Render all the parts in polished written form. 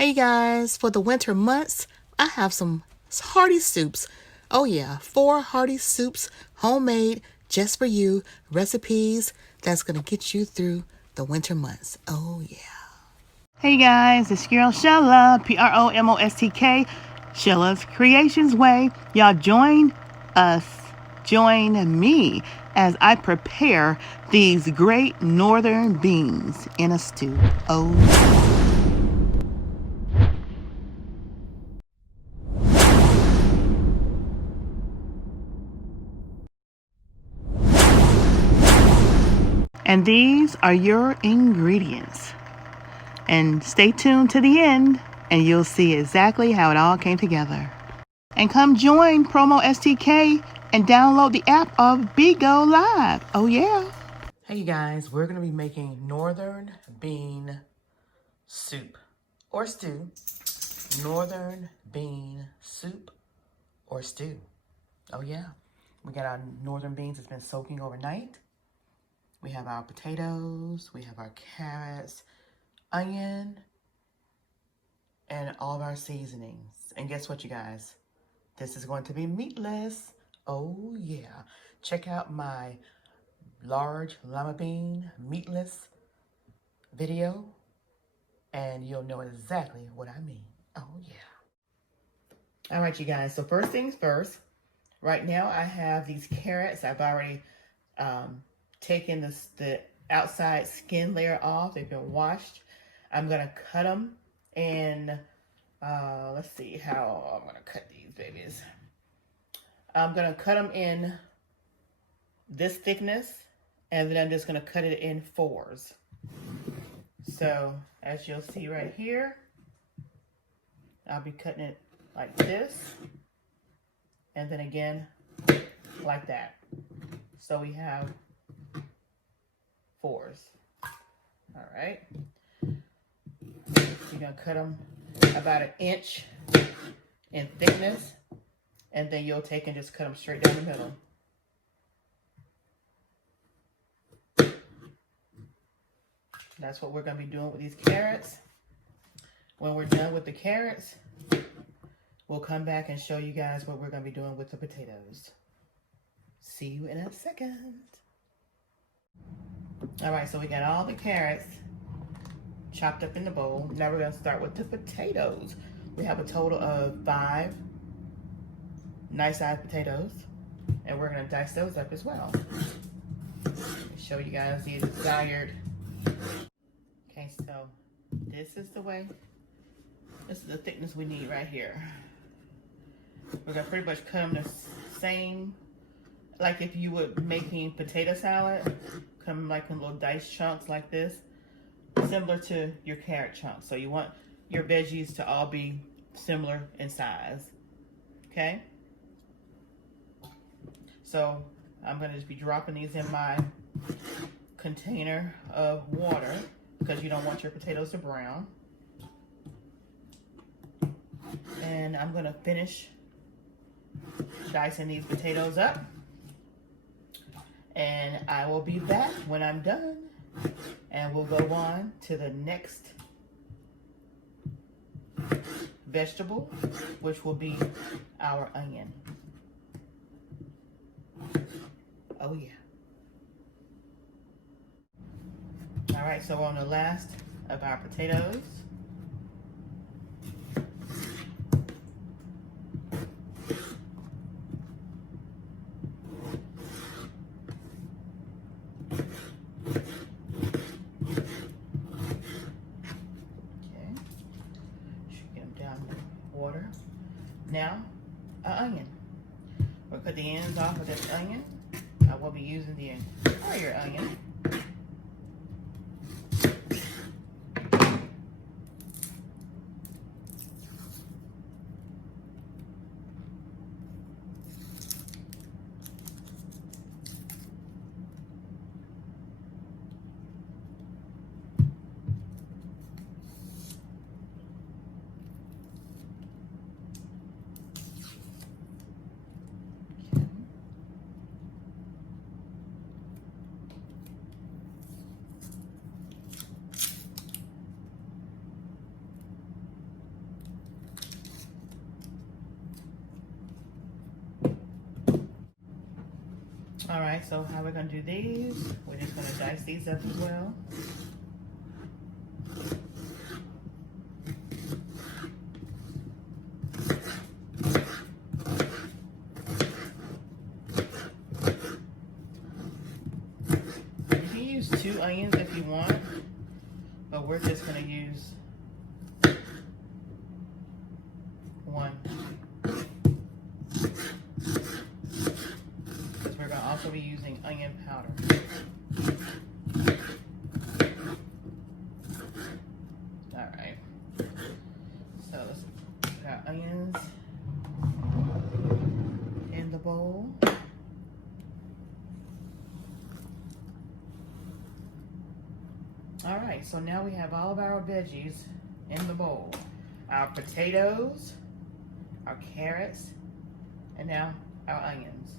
Hey guys, for the winter months, I have some hearty soups. Oh yeah, 4 hearty soups, homemade, just for you, recipes that's gonna get you through the winter months. Oh yeah. Hey guys, it's your girl Shella, PromoSTK, Shella's Creations Way. Y'all join me as I prepare these great northern beans in a stew. Oh yeah. And these are your ingredients. And stay tuned to the end and you'll see exactly how it all came together. And come join PromoSTK and download the app of VEGGIE Live. Oh yeah. Hey you guys, we're gonna be making northern bean soup or stew. Northern bean soup or stew. Oh yeah. We got our northern beans that's been soaking overnight. We have our potatoes, we have our carrots, onion, and all of our seasonings. And guess what, you guys? This is going to be meatless. Oh, yeah. Check out my large lima bean meatless video, and you'll know exactly what I mean. Oh, yeah. All right, you guys. So first things first. Right now, I have these carrots. I've already taken the outside skin layer off. They've been washed. I'm going to cut them in, let's see how I'm going to cut these babies. I'm going to cut them in this thickness, and then I'm just going to cut it in 4s. So as you'll see right here, I'll be cutting it like this, and then again like that. So we have 4s. All right. You're going to cut them about 1 inch in thickness, and then you'll take and just cut them straight down the middle. That's what we're going to be doing with these carrots. When we're done with the carrots, we'll come back and show you guys what we're going to be doing with the potatoes. See you in a second. All right, so we got all the carrots chopped up in the bowl. Now we're going to start with the potatoes. We have a total of 5 nice sized potatoes, and we're going to dice those up as well. Show you guys the desired. Okay, so this is the way. This is the thickness we need right here. We're going to pretty much cut them the same, like if you would making potato salad, cut them like in little diced chunks like this, similar to your carrot chunks. So you want your veggies to all be similar in size, okay? So I'm going to just be dropping these in my container of water because you don't want your potatoes to brown. And I'm going to finish dicing these potatoes up. And I will be back when I'm done. And we'll go on to the next vegetable, which will be our onion. Oh yeah. All right, so we're on the last of our potatoes. Water. Now, an onion. We'll cut the ends off of this onion. I will be using the entire onion. All right, so how we're gonna do these, we're just gonna dice these up as well. You can use 2 onions if you want, but we're just gonna use 1. Because we're gonna also be using onion powder. All right, so let's put our onions in the bowl. All right, so now we have all of our veggies in the bowl. Our potatoes, our carrots, and now our onions.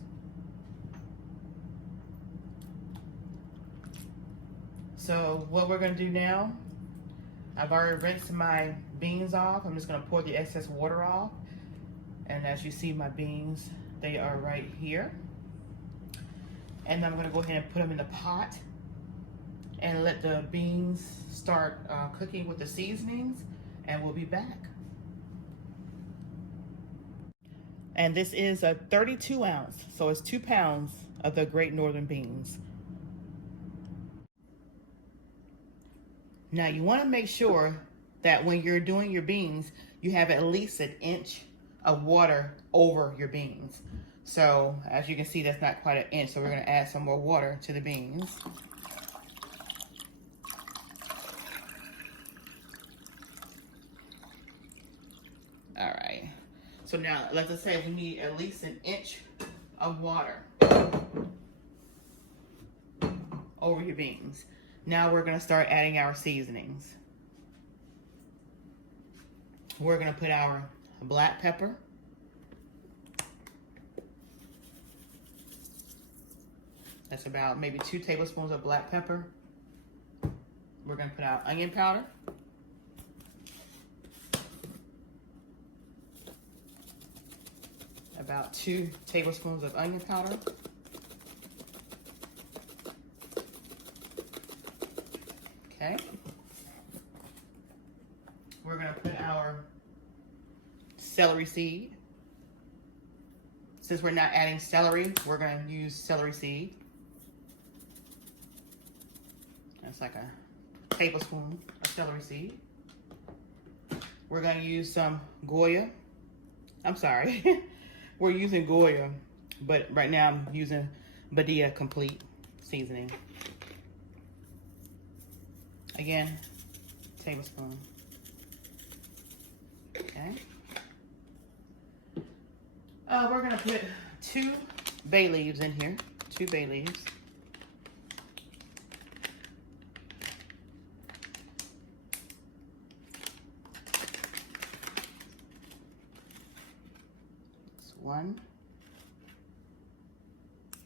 So what we're gonna do now, I've already rinsed my beans off. I'm just gonna pour the excess water off. And as you see, my beans, they are right here. And I'm gonna go ahead and put them in the pot and let the beans start cooking with the seasonings, and we'll be back. And this is a 32 ounce, so it's 2 pounds of the Great Northern beans. Now you wanna make sure that when you're doing your beans, you have at least 1 inch of water over your beans. So as you can see, that's not quite 1 inch, so we're gonna add some more water to the beans. All right, so now let's just say we need at least 1 inch of water over your beans. Now we're gonna start adding our seasonings. We're gonna put our black pepper, that's about maybe 2 tablespoons of black pepper. We're gonna put our onion powder, about 2 tablespoons of onion powder. Okay. We're gonna put our celery seed. Since we're not adding celery, we're gonna use celery seed. That's like a tablespoon of celery seed. We're gonna use some Goya. I'm sorry. We're using Goya, but right now I'm using Badia Complete seasoning. Again, tablespoon. Okay. We're gonna put 2 bay leaves in here, 2 bay leaves. It's 1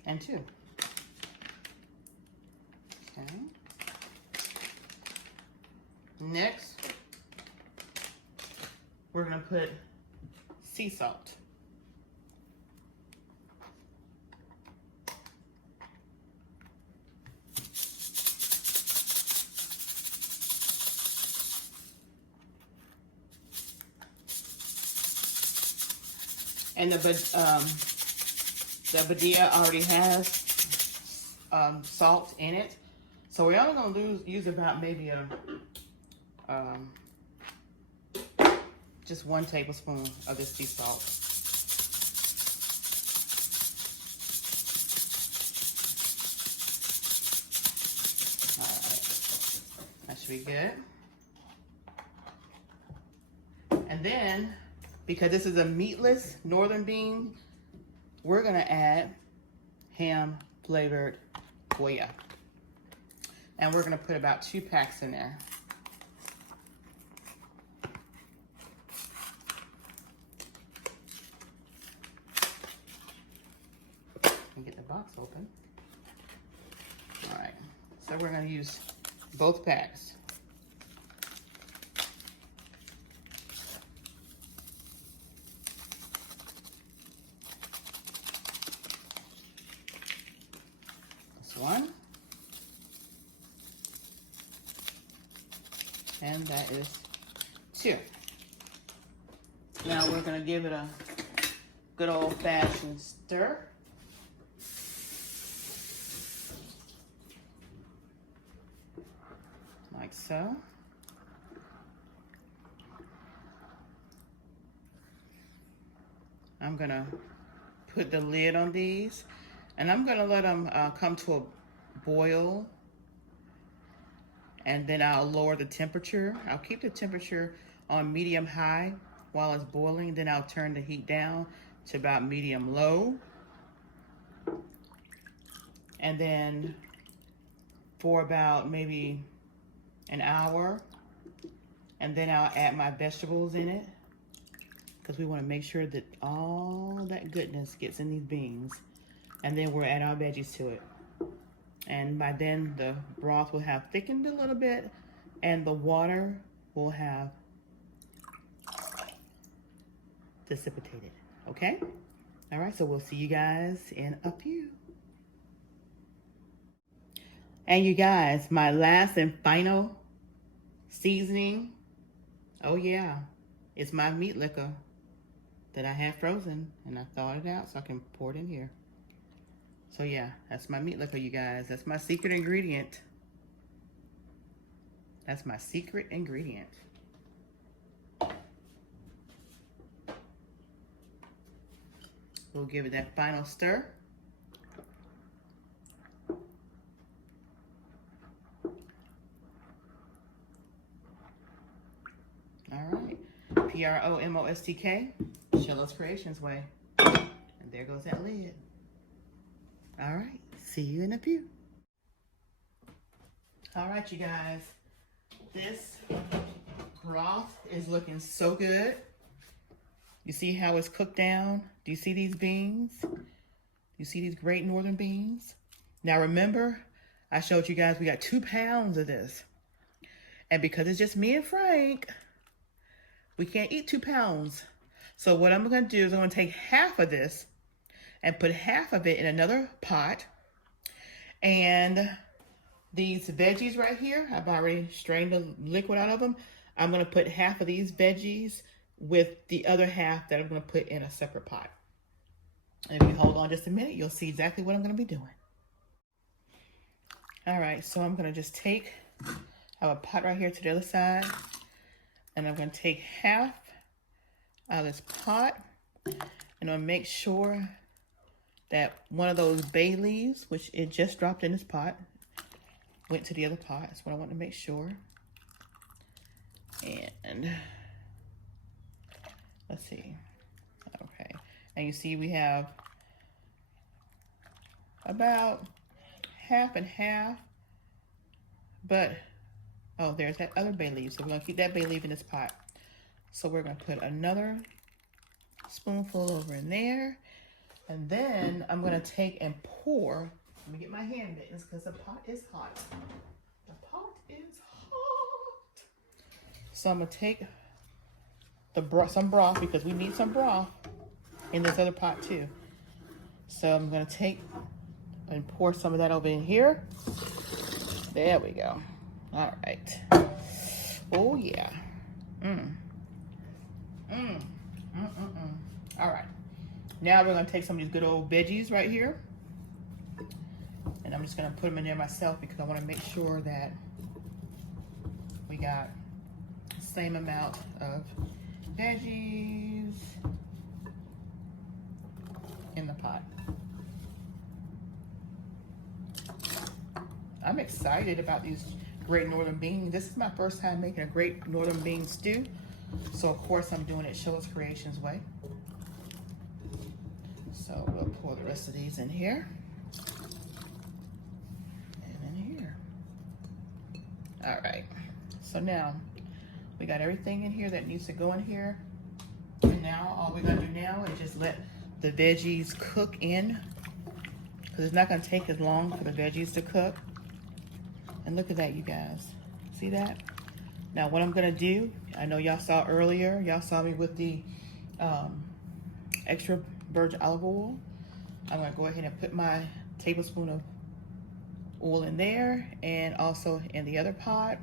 and 2. Okay. Next, we're gonna put sea salt. And the Badia already has salt in it, so we're only gonna use about maybe just 1 tablespoon of this sea salt. All right, that should be good. And then, because this is a meatless northern bean, we're gonna add ham flavored Goya. And we're gonna put about 2 packs in there. And get the box open. All right, so we're gonna use both packs. And that is 2. Now we're gonna give it a good old-fashioned stir. Like so. I'm gonna put the lid on these, and I'm gonna let them come to a boil, and then I'll lower the temperature. I'll keep the temperature on medium-high while it's boiling, then I'll turn the heat down to about medium-low. And then for about maybe an hour, and then I'll add my vegetables in it, because we want to make sure that all that goodness gets in these beans. And then we'll add our veggies to it. And by then the broth will have thickened a little bit, and the water will have dissipated. Okay? All right, so we'll see you guys in a few. And you guys, my last and final seasoning, oh yeah, it's my meat liquor that I had frozen, and I thawed it out so I can pour it in here. So yeah, that's my meat liquor, you guys. That's my secret ingredient. That's my secret ingredient. We'll give it that final stir. All right, PromoSTK, Shello's Creations way. And there goes that lid. All right, see you in a few. All right, you guys, this broth is looking so good. You see how it's cooked down? Do you see these beans? You see these great northern beans? Now remember, I showed you guys we got 2 pounds of this. And because it's just me and Frank, we can't eat 2 pounds. So what I'm gonna do is I'm gonna take half of this and put half of it in another pot. And these veggies right here, I've already strained the liquid out of them. I'm gonna put half of these veggies with the other half that I'm gonna put in a separate pot. And if you hold on just a minute, you'll see exactly what I'm gonna be doing. All right, so I'm gonna just take, I have a pot right here to the other side, and I'm gonna take half out of this pot, and I'm gonna make sure that one of those bay leaves, which it just dropped in this pot, went to the other pot. That's what I want to make sure. And let's see. Okay. And you see we have about half and half, but oh, there's that other bay leaf. So we're gonna keep that bay leaf in this pot. So we're gonna put another spoonful over in there. And then I'm gonna take and pour. Let me get my hand mittens because the pot is hot. The pot is hot. So I'm gonna take the some broth, because we need some broth in this other pot too. So I'm gonna take and pour some of that over in here. There we go. All right. Oh yeah. All right. Now we're gonna take some of these good old veggies right here, and I'm just gonna put them in there myself because I want to make sure that we got the same amount of veggies in the pot. I'm excited about these great northern beans. This is my first time making a great northern bean stew, so of course I'm doing it Shello's Creations way. So we'll pour the rest of these in here. And in here. All right. So now we got everything in here that needs to go in here. And now all we're gonna do now is just let the veggies cook in, because it's not gonna take as long for the veggies to cook. And look at that, you guys. See that? Now what I'm gonna do, I know y'all saw earlier, y'all saw me with the extra virgin olive oil. I'm gonna go ahead and put my tablespoon of oil in there, and also in the other pot.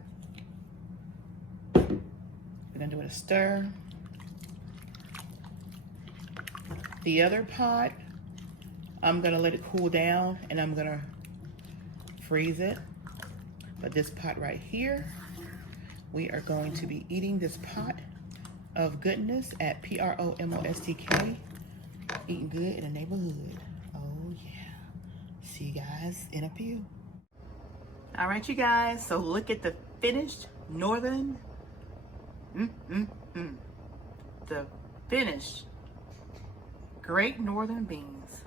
We're gonna do it a stir. The other pot, I'm gonna let it cool down and I'm gonna freeze it. But this pot right here, we are going to be eating this pot of goodness at PromoSTK. Eating good in the neighborhood. Oh yeah. See you guys in a few. All right, you guys, so look at the finished northern, the finished great northern beans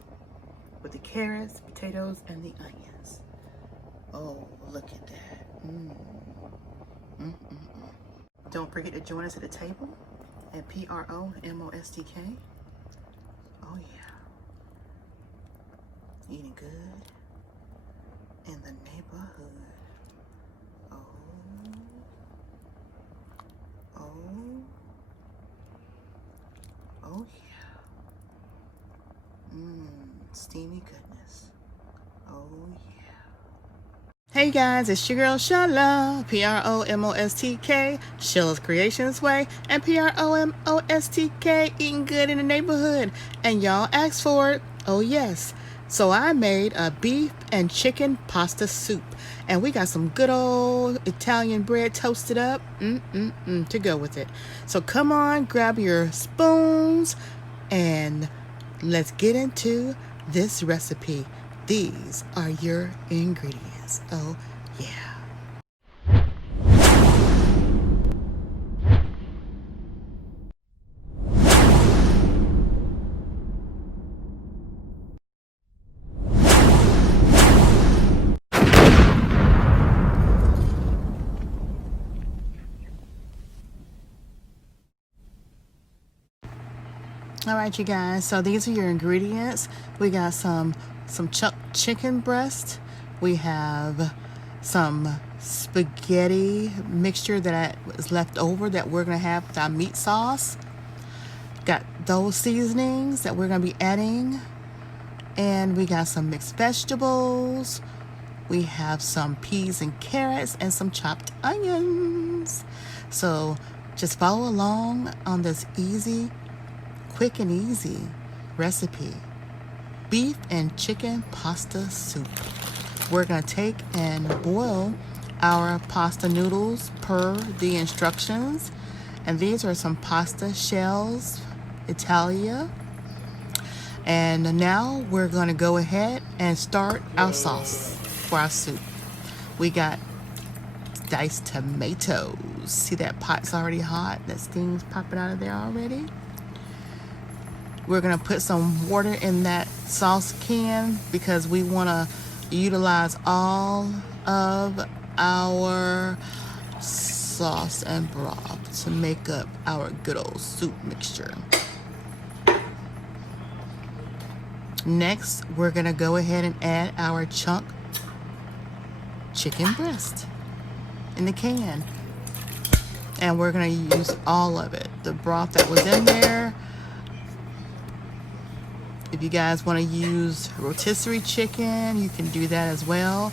with the carrots, potatoes, and the onions. Oh, look at that. Don't forget to join us at the table at PromoSTK. Oh yeah. Eating good in the neighborhood. Oh yeah. Steamy goodness. Oh yeah. Hey guys, it's your girl Shala, PromoSTK, Shala's Creations Way, and PromoSTK, eating good in the neighborhood. And y'all asked for it. Oh yes. So I made a beef and chicken pasta soup. And we got some good old Italian bread toasted up to go with it. So come on, grab your spoons, and let's get into this recipe. These are your ingredients. Oh yeah. All right, you guys, so these are your ingredients. We got some chicken breast. We have some spaghetti mixture that was left over that we're gonna have with our meat sauce. Got those seasonings that we're gonna be adding. And we got some mixed vegetables. We have some peas and carrots and some chopped onions. So just follow along on this quick and easy recipe. Beef and chicken pasta soup. We're gonna take and boil our pasta noodles per the instructions. And these are some pasta shells, Italia. And now we're gonna go ahead and start our sauce for our soup. We got diced tomatoes. See that pot's already hot? That steam's popping out of there already. We're gonna put some water in that sauce can because we wanna utilize all of our sauce and broth to make up our good old soup mixture. Next, we're gonna go ahead and add our chunk chicken breast in the can. And we're gonna use all of it. The broth that was in there. If you guys want to use rotisserie chicken, you can do that as well.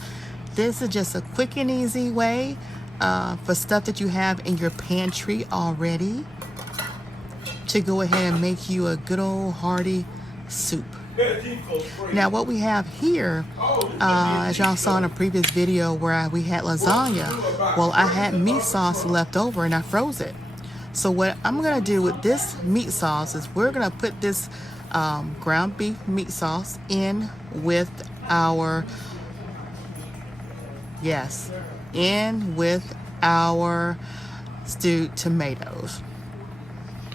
This is just a quick and easy way for stuff that you have in your pantry already to go ahead and make you a good old hearty soup. Now what we have here, as y'all saw in a previous video where we had lasagna, well, I had meat sauce left over and I froze it. So what I'm gonna do with this meat sauce is we're gonna put this ground beef meat sauce in with our stewed tomatoes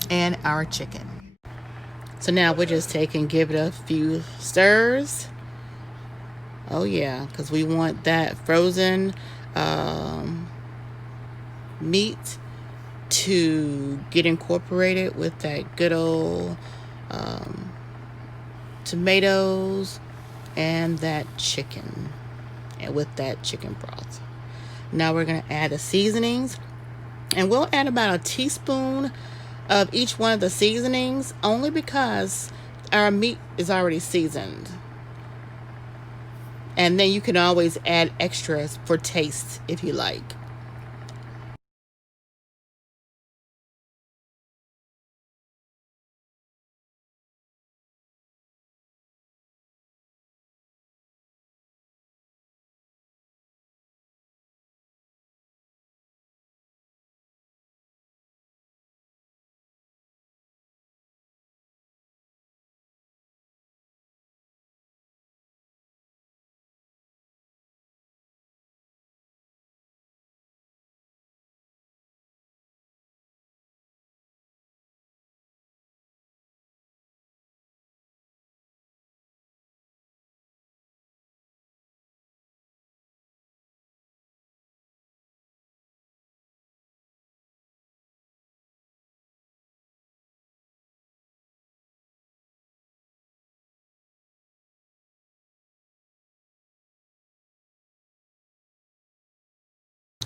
and our chicken. So now we're just give it a few stirs. Oh yeah, because we want that frozen meat to get incorporated with that good old tomatoes and that chicken, and with that chicken broth. Now we're going to add the seasonings, and we'll add about a teaspoon of each one of the seasonings, only because our meat is already seasoned. And then you can always add extras for taste if you like.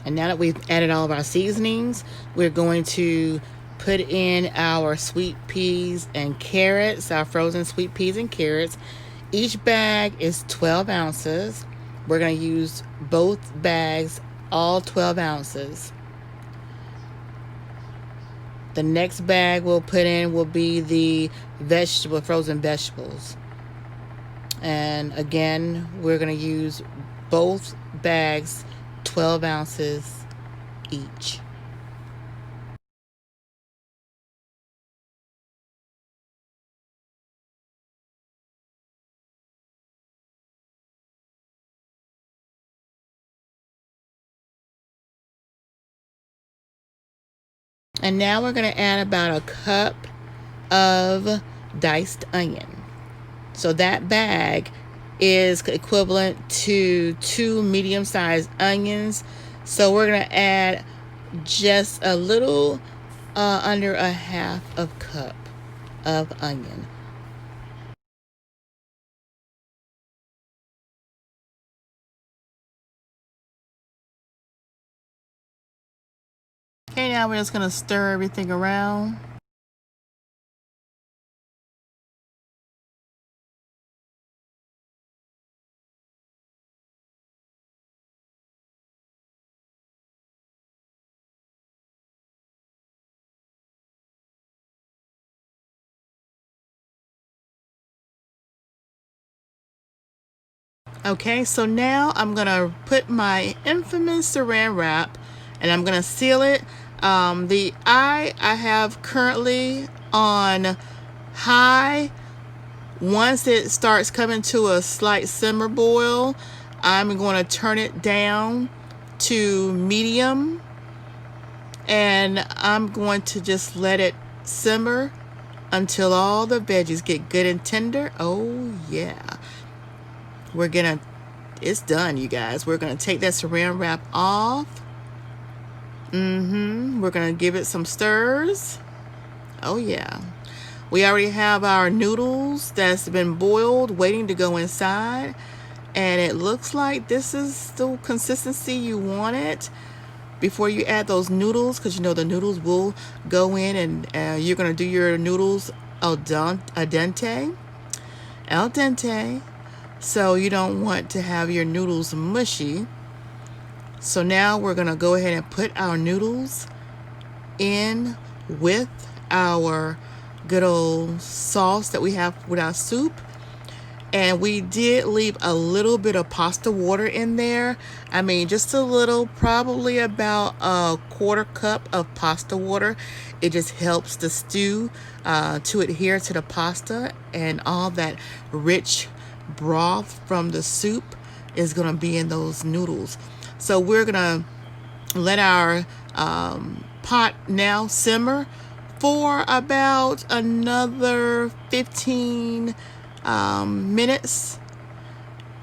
And now that we've added all of our seasonings, we're going to put in our sweet peas and carrots, our frozen sweet peas and carrots. Each bag is 12 ounces. We're going to use both bags, all 12 ounces. The next bag we'll put in will be the frozen vegetables. And again, we're going to use both bags, 12 ounces each. And now we're going to add about a cup of diced onion. So that bag is equivalent to 2 medium-sized onions. So we're going to add just a little under a half of cup of onion. Okay, now we're just going to stir everything around. Okay, so now I'm gonna put my infamous saran wrap and I'm gonna seal it. I have currently on high. Once it starts coming to a slight simmer boil, I'm going to turn it down to medium, and I'm going to just let it simmer until all the veggies get good and tender. Oh yeah. It's done, you guys. We're gonna take that saran wrap off. We're gonna give it some stirs. Oh yeah. We already have our noodles that's been boiled, waiting to go inside. And it looks like this is the consistency you want it before you add those noodles, because you know the noodles will go in, and you're gonna do your noodles al dente. So you don't want to have your noodles mushy. So now we're gonna go ahead and put our noodles in with our good old sauce that we have with our soup. And we did leave a little bit of pasta water in there. I mean, just a little, probably about a quarter cup of pasta water. It just helps the stew to adhere to the pasta, and all that rich broth from the soup is gonna be in those noodles. So we're gonna let our pot now simmer for about another 15 minutes.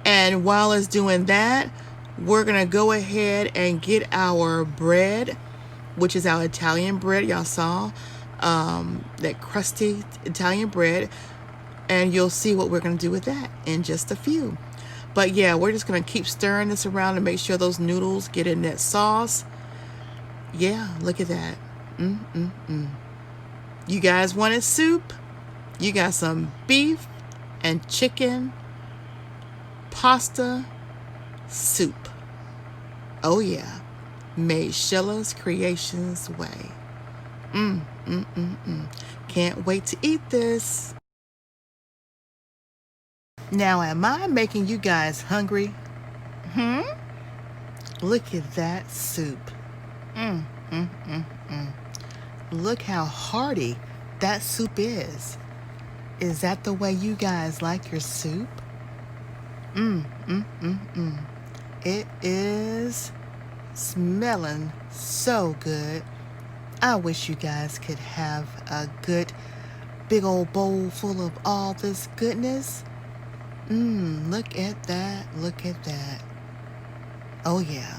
And while it's doing that, we're gonna go ahead and get our bread, which is our Italian bread. Y'all saw that crusty Italian bread, and you'll see what we're gonna do with that in just a few. But yeah, we're just gonna keep stirring this around to make sure those noodles get in that sauce. Yeah, look at that. You guys wanted soup? You got some beef and chicken, pasta, soup. Oh yeah, made Sheila's Creations way. Can't wait to eat this. Now, am I making you guys hungry? Look at that soup. Look how hearty that soup is. Is that the way you guys like your soup? It is smelling so good. I wish you guys could have a good big old bowl full of all this goodness. Look at that. Look at that. Oh yeah.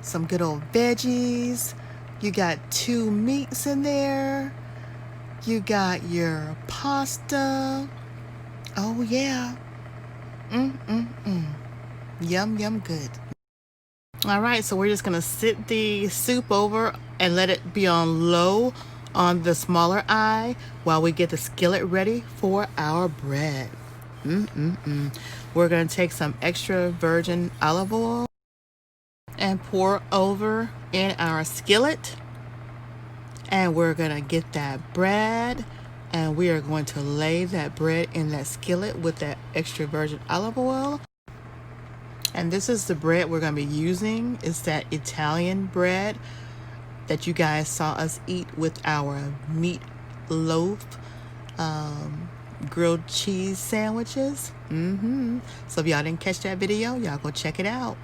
Some good old veggies. You got 2 meats in there. You got your pasta. Oh yeah. Yum, yum, good. All right, so we're just gonna sit the soup over and let it be on low on the smaller eye while we get the skillet ready for our bread. We're gonna take some extra virgin olive oil and pour over in our skillet, and we're gonna get that bread, and we are going to lay that bread in that skillet with that extra virgin olive oil. And this is the bread we're going to be using. It's that Italian bread that you guys saw us eat with our meat loaf grilled cheese sandwiches. So if y'all didn't catch that video, y'all go check it out.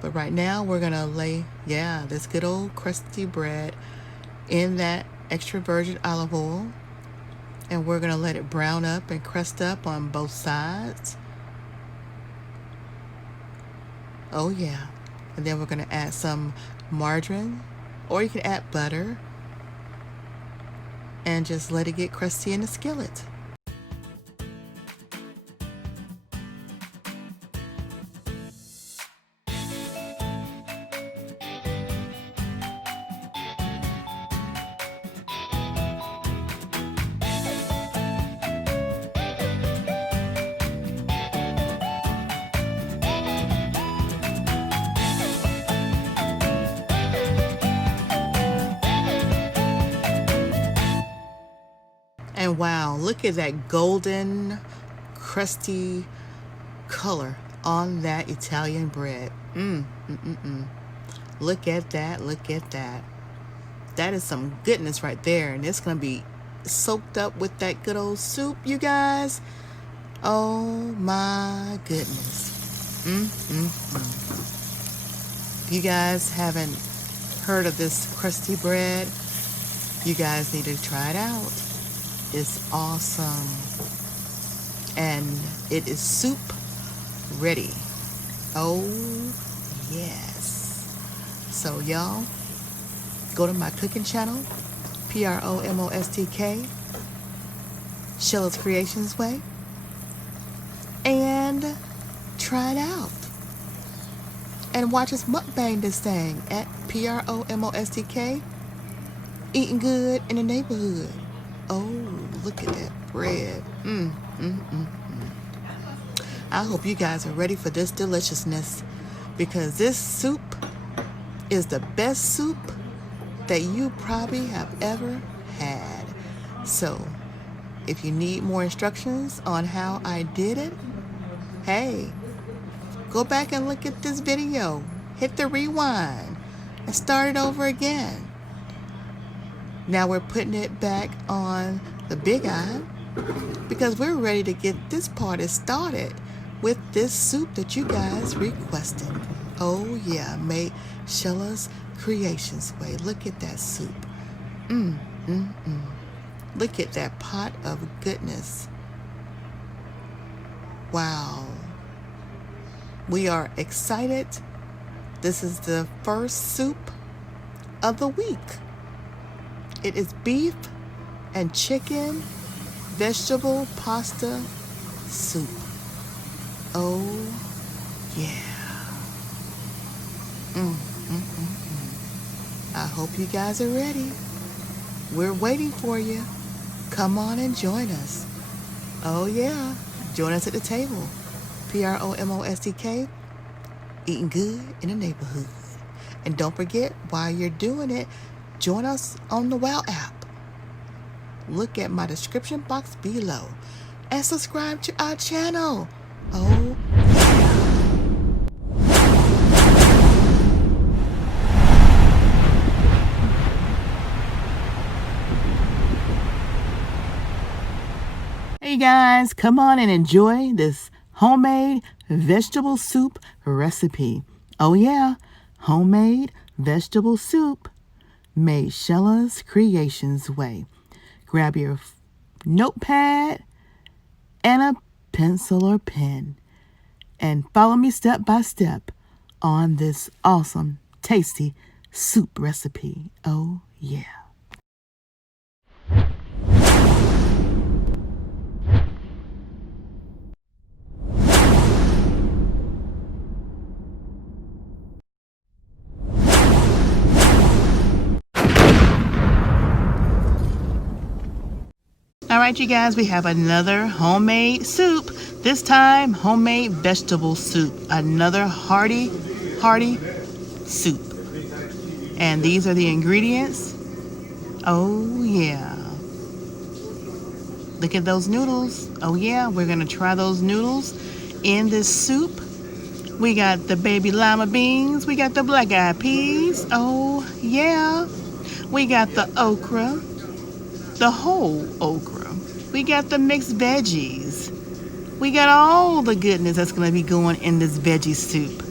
But right now we're going to lay, this good old crusty bread in that extra virgin olive oil. And we're going to let it brown up and crust up on both sides. Oh yeah. And then we're going to add some margarine, or you can add butter, and just let it get crusty in the skillet. And wow, look at that golden, crusty color on that Italian bread. Look at that, look at that. That is some goodness right there. And it's going to be soaked up with that good old soup, you guys. Oh my goodness. If you guys haven't heard of this crusty bread, you guys need to try it out. It's awesome, and it is soup ready. Oh yes. So y'all go to my cooking channel, PromoSTK, Sheila's Creations Way, and try it out and watch us mukbang this thing at PromoSTK, eating good in the neighborhood. Oh, look at that bread. I hope you guys are ready for this deliciousness, because this soup is the best soup that you probably have ever had. So if you need more instructions on how I did it, hey, go back and look at this video. Hit the rewind and start it over again. Now we're putting it back on the big eye because we're ready to get this party started with this soup that you guys requested. Oh yeah, made Sheila's Creations Way. Look at that soup. Look at that pot of goodness. Wow. We are excited. This is the first soup of the week. It is beef and chicken vegetable pasta soup. Oh yeah. I hope you guys are ready. We're waiting for you. Come on and join us. Oh yeah. Join us at the table. PromoSTK, eating good in the neighborhood. And don't forget, while you're doing it, join us on the WOW app. Look at my description box below and subscribe to our channel. Oh hey guys, come on and enjoy this homemade vegetable soup recipe. Oh yeah, homemade vegetable soup made Sheila's Creations Way. Grab your notepad and a pencil or pen and follow me step by step on this awesome, tasty soup recipe. Oh yeah. All right, you guys, we have another homemade soup. This time, homemade vegetable soup. Another hearty soup. And these are the ingredients. Oh, yeah. Look at those noodles. Oh, yeah, we're going to try those noodles in this soup. We got the baby lima beans. We got the black-eyed peas. Oh, yeah. We got the okra, the whole okra. We got the mixed veggies. We got all the goodness that's going to be going in this veggie soup.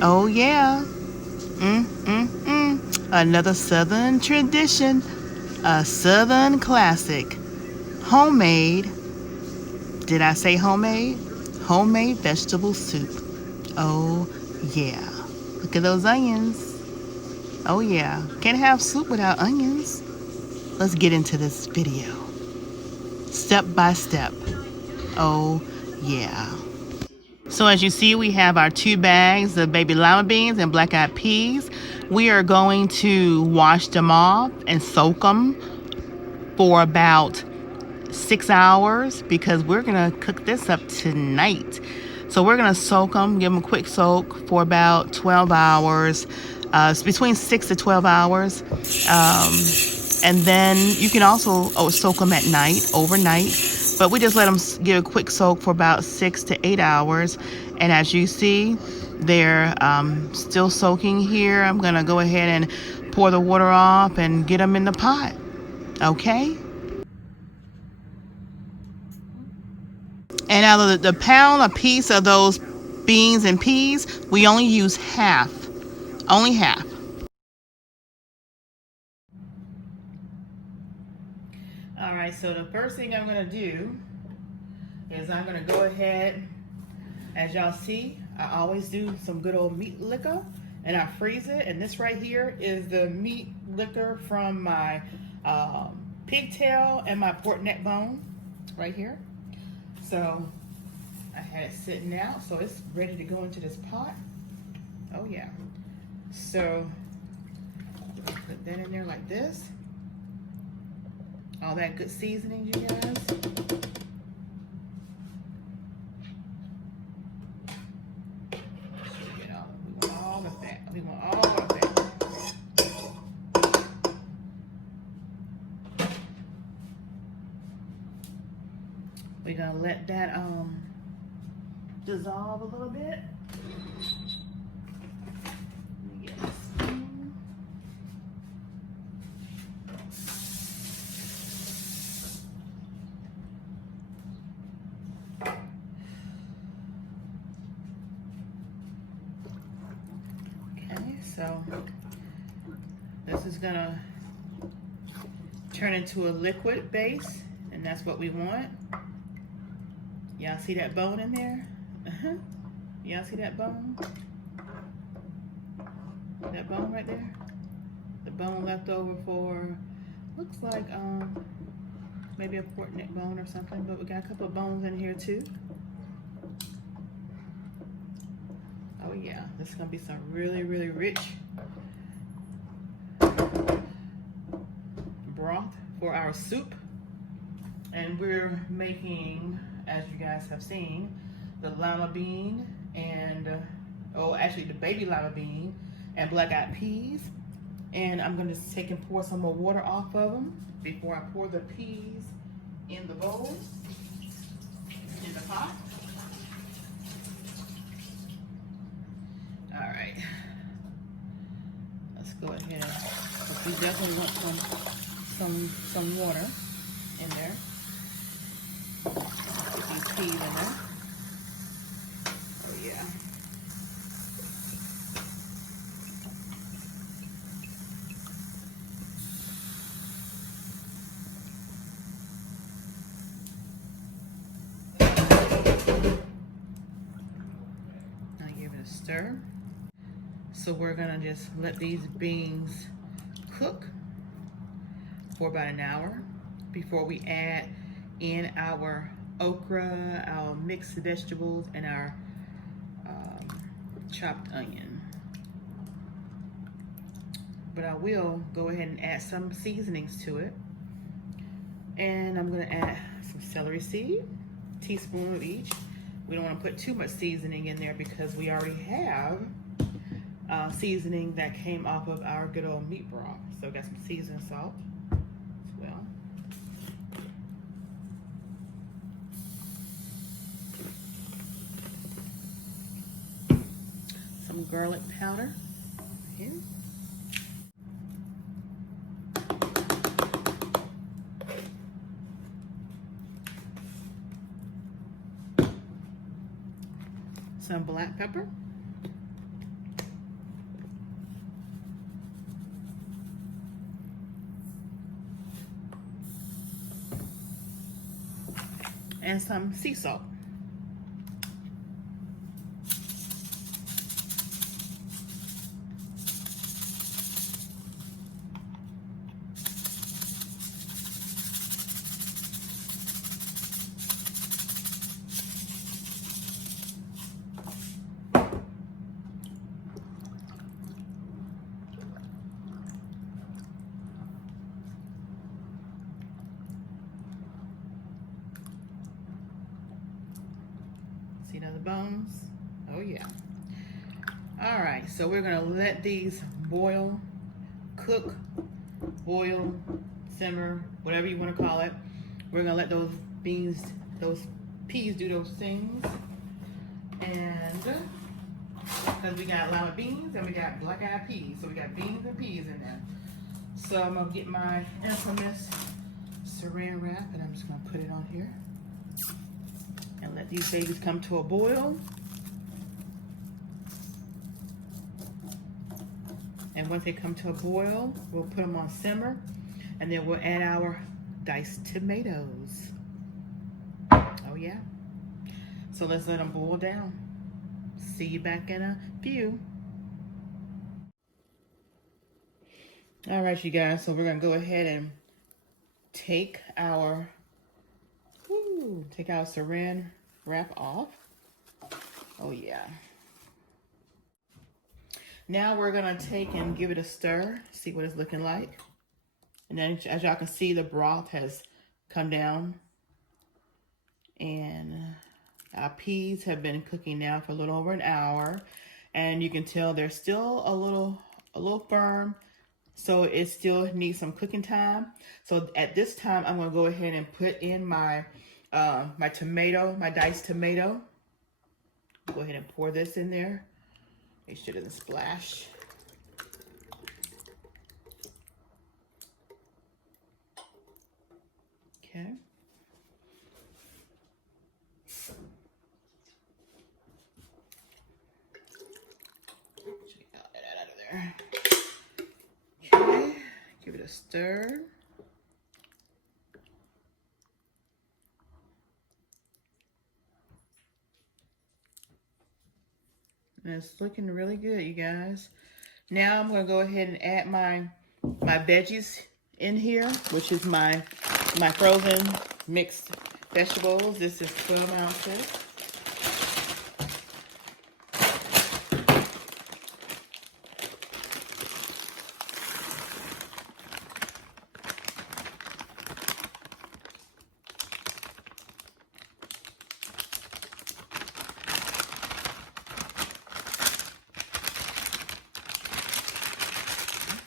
Oh, yeah. Another Southern tradition. A Southern classic. Homemade. Did I say homemade? Homemade vegetable soup. Oh, yeah. Look at those onions. Oh, yeah. Can't have soup without onions. Let's get into this video. Step by step. Oh, yeah. So as you see, we have our 2 bags of baby lima beans and black-eyed peas. We are going to wash them off and soak them for about 6 hours because we're going to cook this up tonight. So we're going to soak them, give them a quick soak for about 12 hours. It's between 6 to 12 hours. And then you can also soak them at night, overnight. But we just let them give a quick soak for about 6 to 8 hours. And as you see, they're still soaking here. I'm going to go ahead and pour the water off and get them in the pot. Okay? And out of the pound a piece of those beans and peas, we only use half. Only half. All right, so the first thing I'm going to do is I'm going to go ahead, as y'all see, I always do some good old meat liquor, and I freeze it. And this right here is the meat liquor from my pigtail and my pork neck bone right here. So I had it sitting out, so it's ready to go into this pot. Oh yeah. So put that in there like this. All that good seasoning, you guys. We want all of that. We want all of that. We're gonna let that dissolve a little bit. Let me get this spoon. Okay, so this is gonna turn into a liquid base, and that's what we want. Y'all see that bone in there? Y'all see that bone? That bone right there? The bone left over for, looks like maybe a pork neck bone or something, but we got a couple of bones in here too. Oh yeah, this is gonna be some really, really rich broth for our soup. And we're making, as you guys have seen, the lima bean and, actually the baby lima bean and black-eyed peas. And I'm gonna take and pour some more water off of them before I pour the peas in the bowl, in the pot. All right, let's go ahead. We definitely want some water in there. Put these peas in there. Oh yeah. Now give it a stir. So we're gonna just let these beans cook for about an hour before we add in our okra, our mixed vegetables, and our chopped onion. But I will go ahead and add some seasonings to it. And I'm gonna add some celery seed, teaspoon of each. We don't want to put too much seasoning in there because we already have seasoning that came off of our good old meat broth. So we got some seasoned salt as well. Some garlic powder here. Some black pepper. And some sea salt. See now the bones? Oh yeah. All right, so we're gonna let these boil, cook, boil, simmer, whatever you wanna call it. We're gonna let those beans, those peas do those things. And because we got lima beans and we got black-eyed peas. So we got beans and peas in there. So I'm gonna get my infamous saran wrap and I'm just gonna put it on here. And let these babies come to a boil. And once they come to a boil, we'll put them on simmer. And then we'll add our diced tomatoes. Oh yeah. So let's let them boil down. See you back in a few. All right, you guys, so we're gonna go ahead and take our saran wrap off. Oh yeah. Now we're gonna take and give it a stir, see what it's looking like. And then as y'all can see, the broth has come down. And our peas have been cooking now for a little over an hour. And you can tell they're still a little firm. So it still needs some cooking time. So at this time, I'm gonna go ahead and put in my my tomato, my diced tomato. Go ahead and pour this in there. Make sure it doesn't splash. Okay. Get that out of there. Okay, give it a stir. And it's looking really good, you guys. Now I'm gonna go ahead and add my veggies in here, which is my frozen mixed vegetables. This is 12 ounces.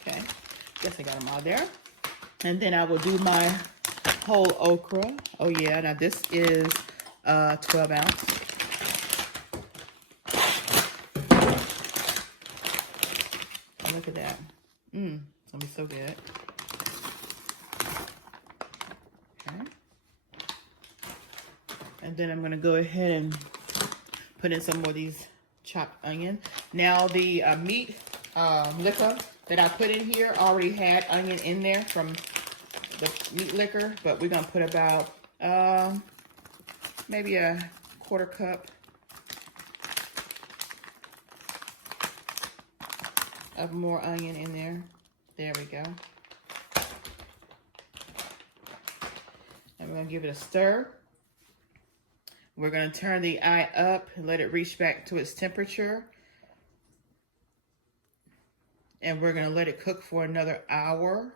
Okay, guess I got them all there. And then I will do my whole okra. Oh yeah, now this is 12 ounce. Look at that. It's gonna be so good. Okay. And then I'm gonna go ahead and put in some more of these chopped onion. Now the meat liquor that I put in here already had onion in there from the meat liquor, but we're gonna put about maybe a quarter cup of more onion in there. There we go. And we're gonna give it a stir. We're gonna turn the eye up and let it reach back to its temperature. And we're gonna let it cook for another hour.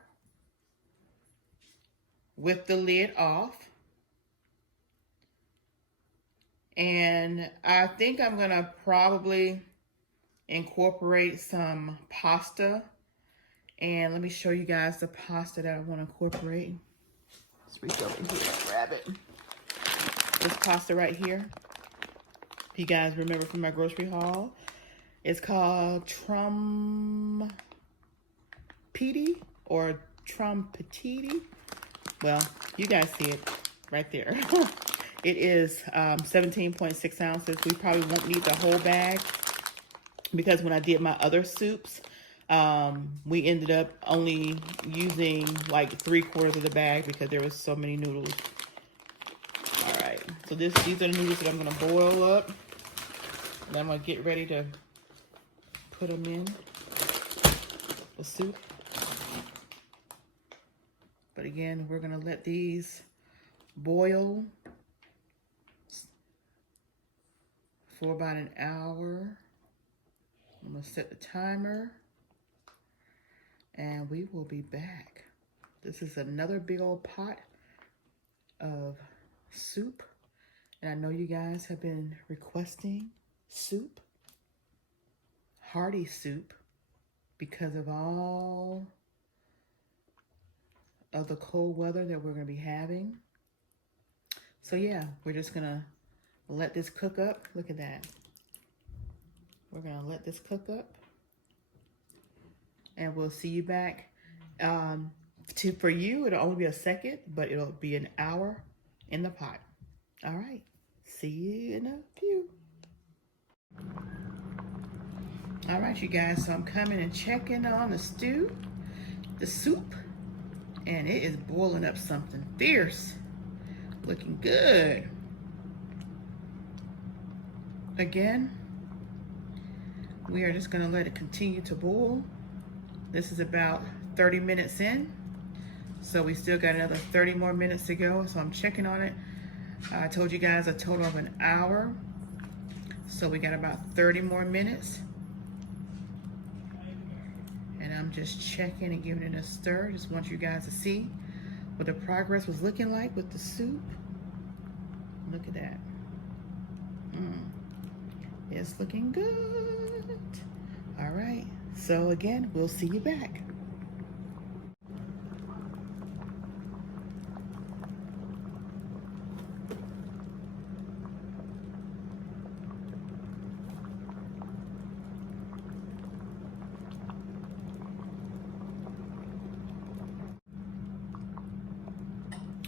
with the lid off. And I think I'm gonna probably incorporate some pasta. And let me show you guys the pasta that I want to incorporate. Let's reach over here and grab it. This pasta right here, if you guys remember from my grocery haul, it's called Trumpetiti or Trumpetiti. Well, you guys see it right there. It is 17.6 ounces. We probably won't need the whole bag because when I did my other soups, we ended up only using like 3/4 of the bag because there was so many noodles. All right, so these are the noodles that I'm gonna boil up. And I'm gonna get ready to put them in the soup. But again, we're gonna let these boil for about an hour. I'm gonna set the timer and we will be back. This is another big old pot of soup. And I know you guys have been requesting soup, hearty soup, because of all of the cold weather that we're gonna be having. So yeah, we're just gonna let this cook up. Look at that. We're gonna let this cook up and we'll see you back. For you, it'll only be a second, but it'll be an hour in the pot. All right, see you in a few. All right, you guys, so I'm coming and checking on the soup, and it is boiling up something fierce. Looking good. Again, we are just gonna let it continue to boil. This is about 30 minutes in, so we still got another 30 more minutes to go, so I'm checking on it. I told you guys a total of an hour, so we got about 30 more minutes. And I'm just checking and giving it a stir. Just want you guys to see what the progress was looking like with the soup. Look at that. It's looking good. All right, so again, we'll see you back.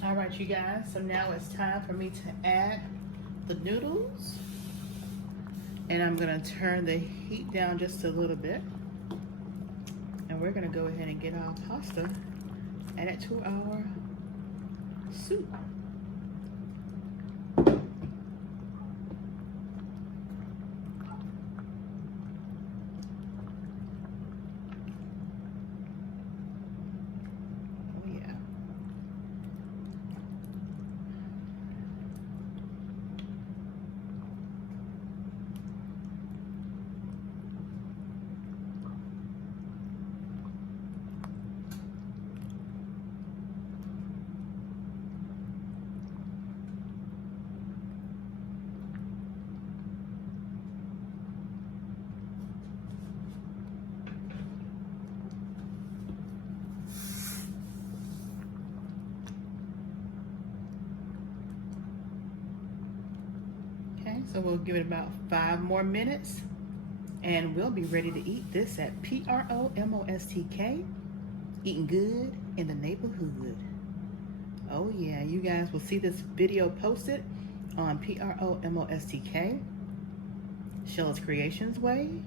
All right, you guys, so now it's time for me to add the noodles. And I'm gonna turn the heat down just a little bit. And we're gonna go ahead and get our pasta added to our soup. So we'll give it about 5 more minutes and we'll be ready to eat this at PromoSTK, eating good in the neighborhood. Oh yeah, you guys will see this video posted on PromoSTK, Sheila's Creations Way.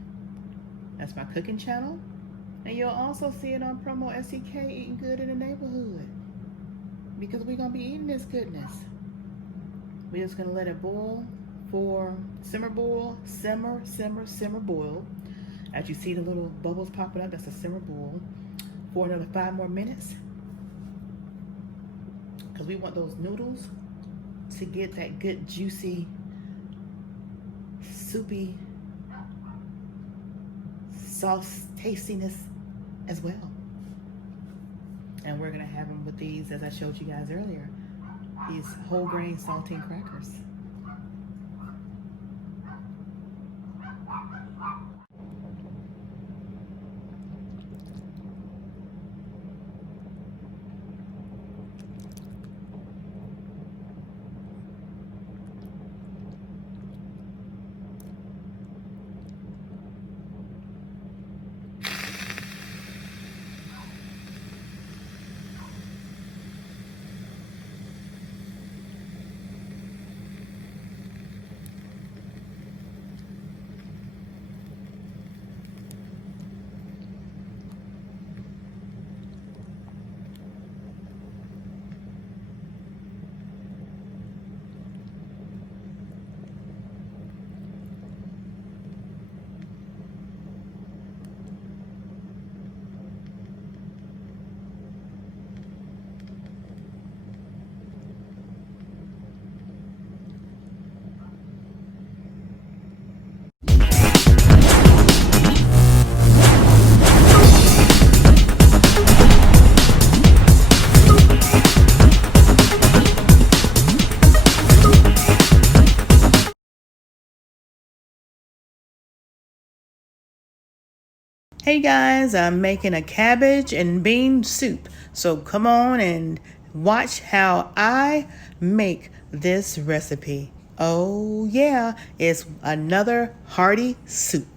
That's my cooking channel. And you'll also see it on PromoSTK, eating good in the neighborhood, because we're gonna be eating this goodness. We're just gonna let it boil for simmer boil, simmer boil. As you see the little bubbles popping up, that's a simmer boil for another 5 more minutes. Because we want those noodles to get that good juicy, soupy sauce tastiness as well. And we're gonna have them with these, as I showed you guys earlier, these whole grain saltine crackers. Hey guys, I'm making a cabbage and bean soup. So come on and watch how I make this recipe. Oh yeah, it's another hearty soup.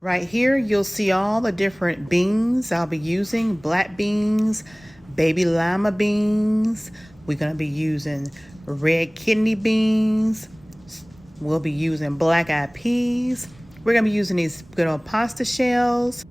Right here, you'll see all the different beans I'll be using. Black beans, baby lima beans. We're gonna be using red kidney beans. We'll be using black-eyed peas. We're gonna be using these good old pasta shells.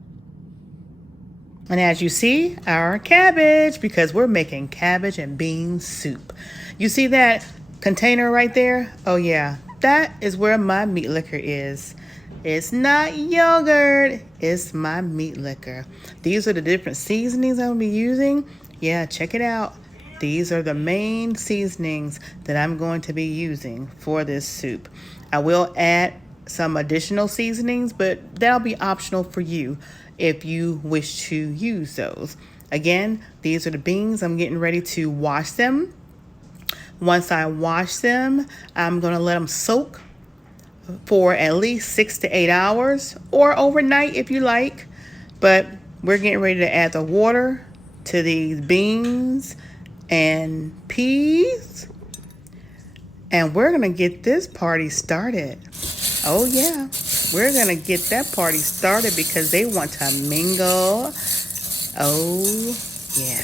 And as you see, our cabbage, because we're making cabbage and bean soup. You see that container right there? Oh yeah, that is where my meat liquor is. It's not yogurt, it's my meat liquor. These are the different seasonings I'll be using. Yeah, check it out. These are the main seasonings that I'm going to be using for this soup. I will add some additional seasonings, but that'll be optional for you if you wish to use those. Again, these are the beans. I'm getting ready to wash them. Once I wash them, I'm gonna let them soak for at least 6 to 8 hours or overnight if you like. But we're getting ready to add the water to these beans and peas. And we're gonna get this party started. Oh yeah, we're gonna get that party started because they want to mingle. Oh yeah.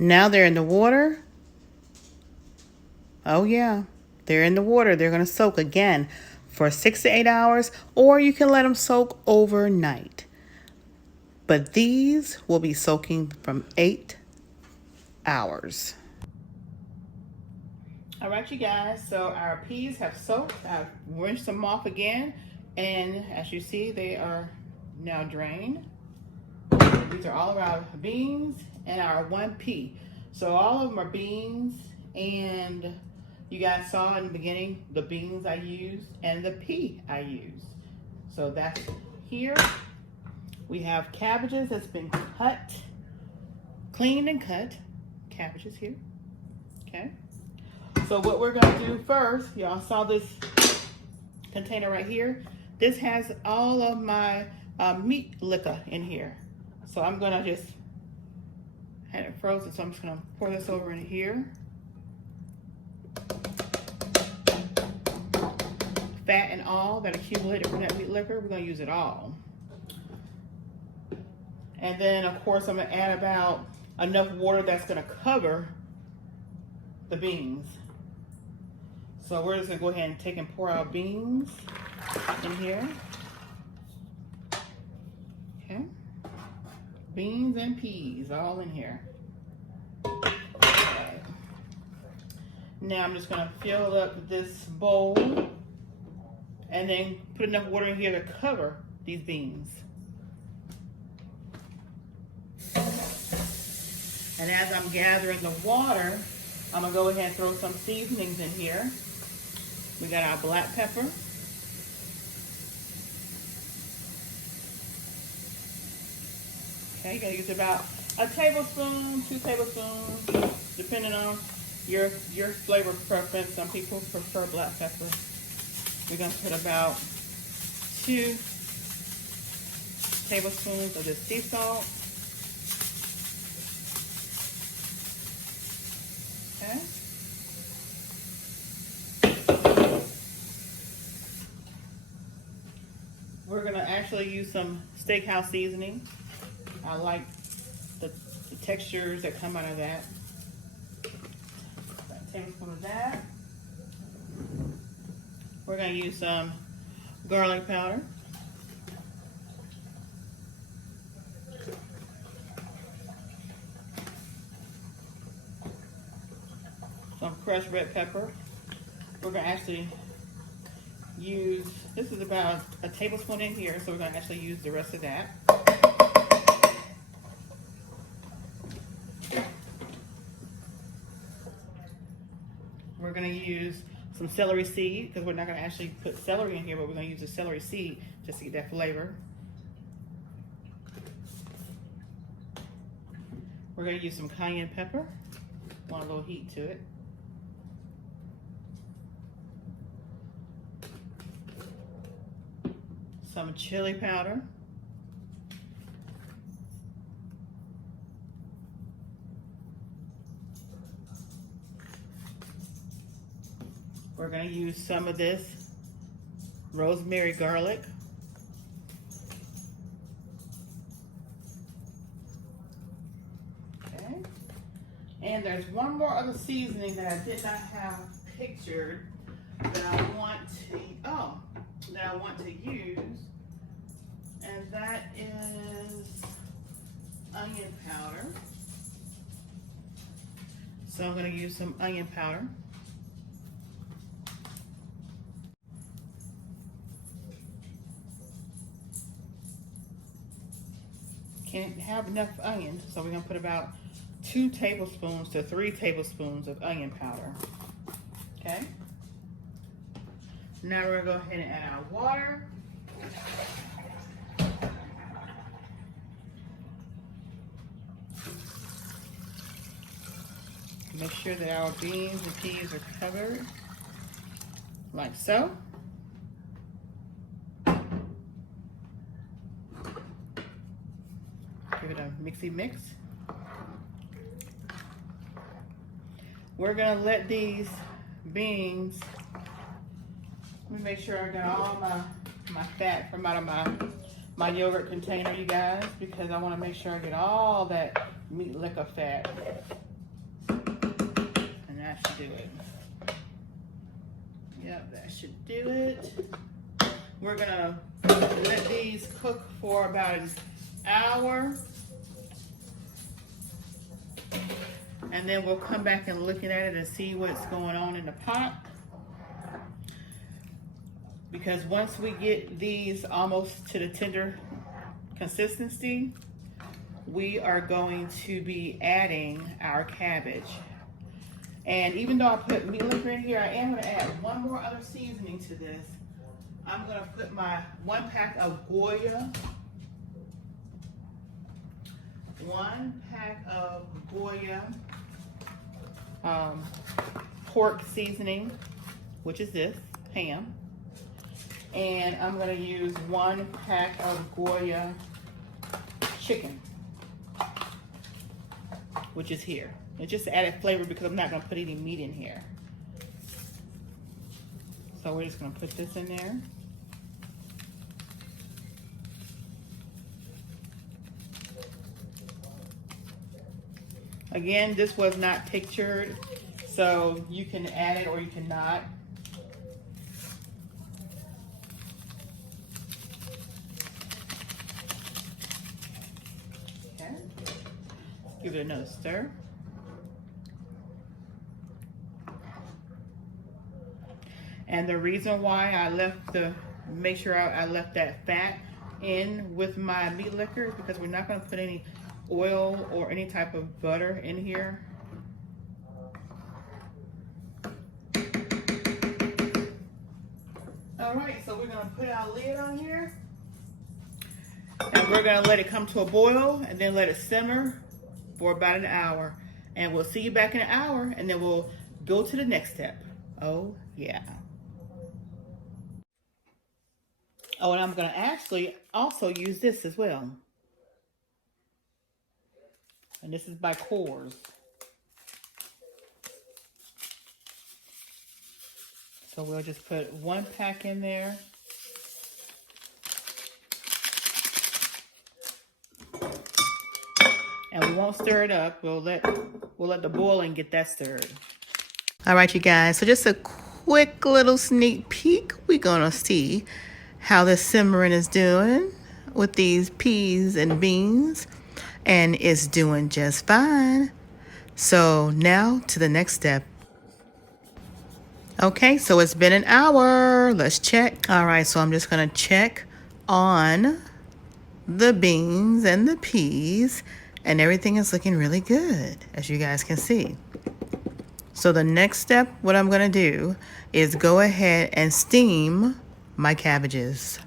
Now they're in the water. Oh yeah, they're in the water. They're gonna soak again for 6 to 8 hours, or you can let them soak overnight. But these will be soaking from 8 hours. All right, you guys, so our peas have soaked. I've rinsed them off again, and as you see, they are now drained. These are all of our beans and our one pea. So all of them are beans, and you guys saw in the beginning the beans I used and the pea I used. So that's here. We have cabbages that's been cut, cleaned and cut. Cabbages here, okay? So what we're gonna do first, y'all saw this container right here. This has all of my meat liquor in here. So I'm gonna just, had it frozen, so I'm just gonna pour this over in here. Fat and all that accumulated from that meat liquor, we're gonna use it all. And then of course I'm gonna add about enough water that's gonna cover the beans. So we're just gonna go ahead and take and pour our beans in here. Okay. Beans and peas all in here. Okay. Now I'm just gonna fill up this bowl and then put enough water in here to cover these beans. And as I'm gathering the water, I'm gonna go ahead and throw some seasonings in here. We got our black pepper. Okay, you're gonna use about a tablespoon, 2 tablespoons, depending on your flavor preference. Some people prefer black pepper. We're gonna put about 2 tablespoons of this sea salt. Okay. We're gonna actually use some steakhouse seasoning. I like the textures that come out of that. About a tablespoon of that. We're gonna use some garlic powder. Some crushed red pepper. We're gonna actually use, this is about a tablespoon in here, so we're gonna actually use the rest of that. We're gonna use some celery seed, because we're not gonna actually put celery in here, but we're gonna use the celery seed just to get that flavor. We're gonna use some cayenne pepper. Want a little heat to it. Some chili powder. We're going to use some of this rosemary garlic. Okay. And there's one more other seasoning that I did not have pictured that I want to use, and that is onion powder. So I'm going to use some onion powder. Can't have enough onion, so we're going to put about 2 tablespoons to 3 tablespoons of onion powder. Okay. Now we're going to go ahead and add our water. Make sure that our beans and peas are covered, like so. Give it a mixy mix. We're gonna let these beans, let me make sure I got all my fat from out of my yogurt container, you guys, because I want to make sure I get all that meat liquor fat. And that should do it. Yep, that should do it. We're gonna let these cook for about an hour. And then we'll come back and look at it and see what's going on in the pot. Because once we get these almost to the tender consistency, we are going to be adding our cabbage. And even though I put meat liquor in here, I am going to add one more other seasoning to this. I'm going to put my 1 pack of Goya. 1 pack of Goya pork seasoning, which is this, ham. And I'm going to use 1 pack of Goya chicken, which is here. It's just added flavor because I'm not going to put any meat in here. So we're just going to put this in there. Again, this was not pictured, so you can add it or you cannot. Okay. Give it another stir. And the reason why I left make sure I left that fat in with my meat liquor, because we're not going to put any oil or any type of butter in here. All right, so we're going to put our lid on here. And we're going to let it come to a boil and then let it simmer for about an hour. And we'll see you back in an hour, and then we'll go to the next step. Oh, yeah. Oh, and I'm going to actually also use this as well. And this is by Coors. So we'll just put 1 pack in there. And we won't stir it up. We'll let the boiling get that stirred. All right, you guys. So just a quick little sneak peek. We're gonna see how the simmering is doing with these peas and beans, and it's doing just fine. So now to the next step. Okay, so it's been an hour. Let's check. All right, so I'm just gonna check on the beans and the peas, and everything is looking really good, as you guys can see. So the next step, what I'm gonna do is go ahead and steam my cabbages.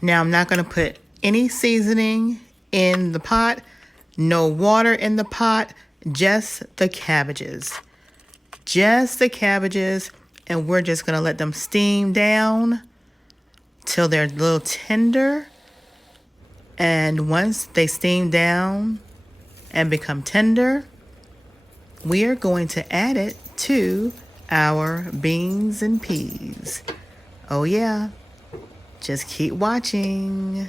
Now I'm not gonna put any seasoning in the pot, no water in the pot, just the cabbages. Just the cabbages, and we're just gonna let them steam down till they're a little tender. And once they steam down and become tender, we are going to add it to our beans and peas. Oh yeah, just keep watching.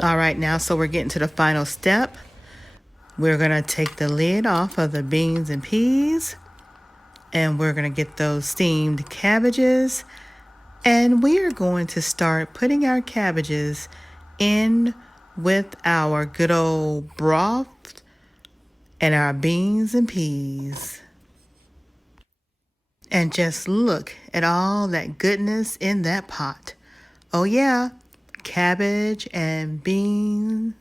All right, now, so we're getting to the final step. We're gonna take the lid off of the beans and peas, and we're gonna get those steamed cabbages, and we are going to start putting our cabbages in with our good old broth and our beans and peas. And just look at all that goodness in that pot. Oh yeah, cabbage and bean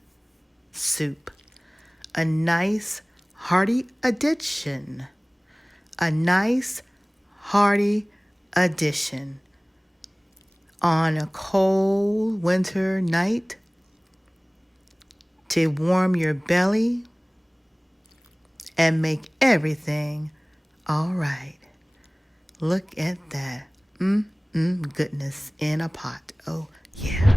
soup. A nice hearty addition. A nice hearty addition on a cold winter night to warm your belly and make everything all right. Look at that. Goodness in a pot. Oh yeah.